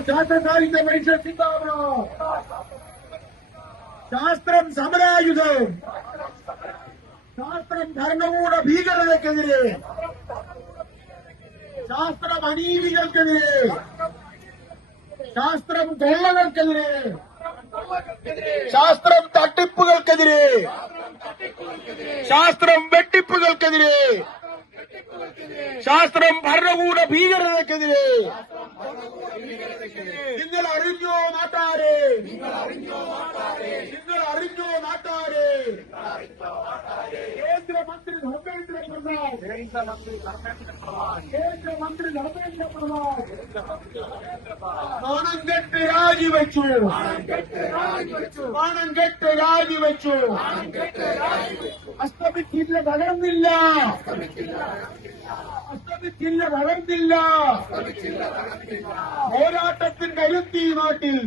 ശാസ്ത്രസാഹിത്യ പരിഷത്ത് സിന്ദാബാദ്. ശാസ്ത്രം സമരായുധം. ശാസ്ത്രം ഭരണകൂട ഭീകരതയ്ക്കെതിരെ. ശാസ്ത്രം അനീതികൾക്കെതിരെ. ശാസ്ത്രം കൊള്ളകൾക്കെതിരെ. ശാസ്ത്രം തട്ടിപ്പുകൾക്കെതിരെ. ശാസ്ത്രം വെട്ടിപ്പുകൾക്കെതിരെ. ശാസ്ത്രം ഭരണകൂട ഭീകരതയ്ക്കെതിരെ. നിങ്ങൾ അറിഞ്ഞോ നാട്ടാരെ? നിങ്ങൾ അറിഞ്ഞോ നാട്ടാരെ? കേന്ദ്രമന്ത്രി ധർമ്മേന്ദ്ര പ്രധാൻ. കേന്ദ്രമന്ത്രി ധർമ്മേന്ദ്ര പ്രധാൻ നാണം കെട്ട് രാജിവെച്ചു. നാണം കെട്ട് രാജിവെച്ചു. അസ്തമിച്ചില്ല, തകർന്നില്ല. അസ്തമിച്ചില്ല, തകർന്നില്ല. പോരാട്ടത്തിന് കരുത്തി നാട്ടിൽ.